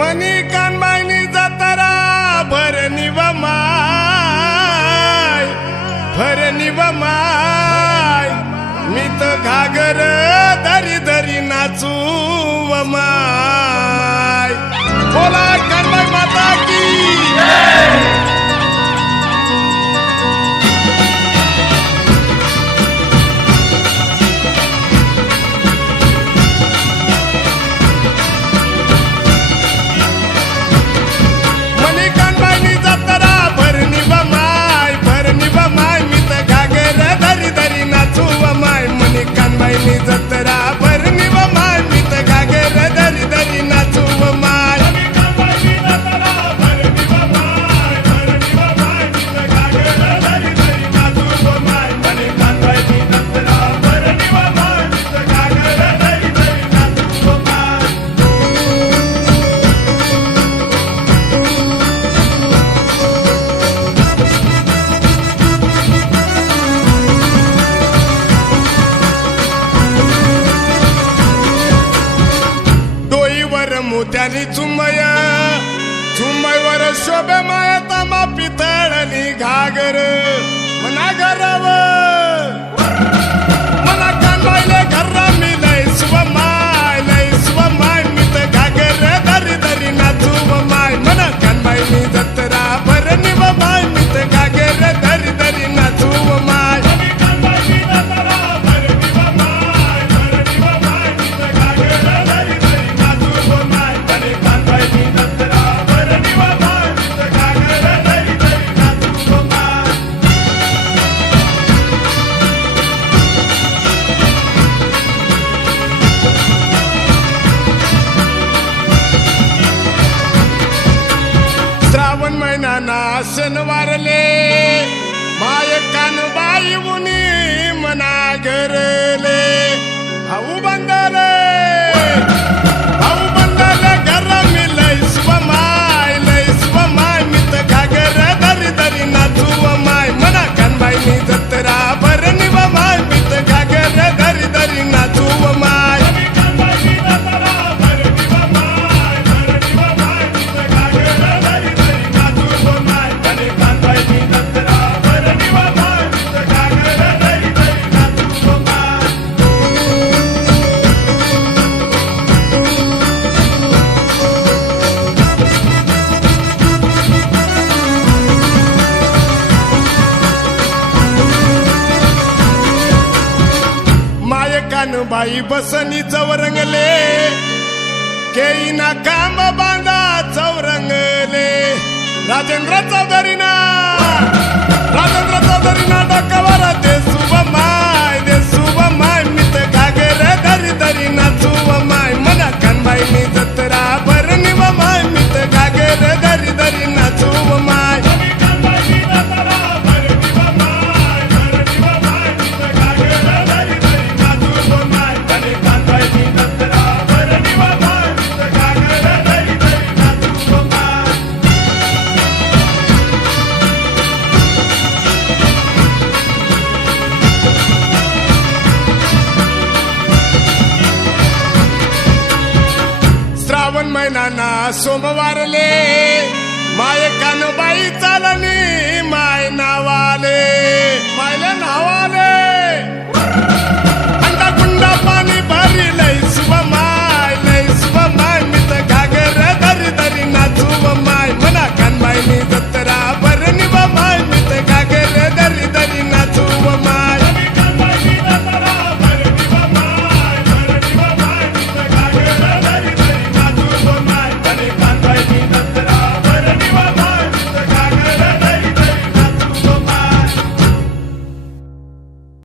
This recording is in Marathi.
मनी कानबाईनी जतरा भरणी व माय भरणी व माय मी तर घागर दरी दरी नाचू व माय बोला कानबाई माता की कानबाईनी जतरा भरणी व माय मी तर घागर दरी दरी नाचू व माय कानबाईनी जतरा भरणी व माय भरणी व माय मी तर घागर दरी दरी नाचू व माय मने कानबाईनी जतरा भरणी व माय मी तर घागर दरी दरी नाचू व माय मोत्यानी चुंबईवर शोभे माया तांबा पितळनी घागर मना घराव मना कानबाईले घरा मी लय सुव माय मी तर घागर दरी दरी नाचू व माय मना कानबाईनी जतरा भरणी व माय मी तर घागर दरी दरी नाचू व माय श्रावण महिना शनिवारले माय कानबाई उनी मना घरले भाऊ बंदले घरा मी लय सुव माय मी तर घागर दरी दरी नाचू व माय मना कानबाईनी जतरा भरणी व माय मी तर घागर दरी दरी नाचू व माय कानबाई बसनी चौरंगले केईना काम बांधा चौरंगले राजेंद्र चौधरीना डोकावर दे सुव माय मी तर घागर दरी दरी नाचू व माय मना कानबाईनी जतरा भरणी व माय मी तर घागर दरी दरी नाचू व माय महिना सोमवारले माय कानबाई चालनी माय नावाले अंडा गुंडा पाणी भरी लय सुव माय